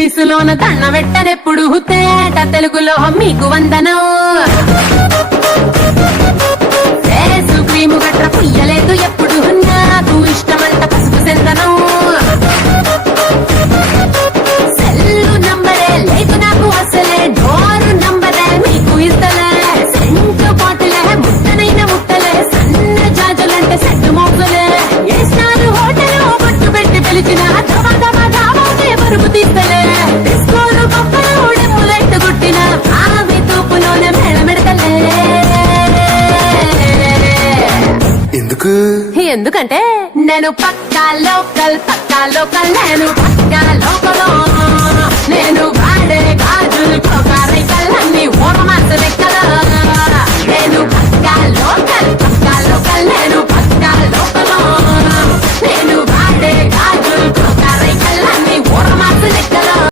తీసులోన దండ పెట్టనెప్పుడు తేట తెలుగులో మీకు వందనం. ఫేసు క్రీము గట్ర పుయ్యలేదు ఎప్పుడు నాకు ఇష్టమంట పసుపు సెందనం. సెల్లు నంబరే లేదు నాకు అసలే డోరు నంబరే మీకు ఇస్తలే. సెంటు బాటిలే ముట్టనైన ముట్టలే సన్న జాజులంటే సెట్టు మోగులే. ఏ స్టార్ హోటల్ బొట్టు పెట్టి పిలిచిన దమా దమా దావాకే పరుపు తీస్తలే. డిస్కోలు పక్కన డెమ్ములెట్టు గుట్టిన ఆమె తూపులోనే మెడమెడతలే. ఎందుకంటే నేను పక్కా లోకల్ నేను పక్కా లోకల్.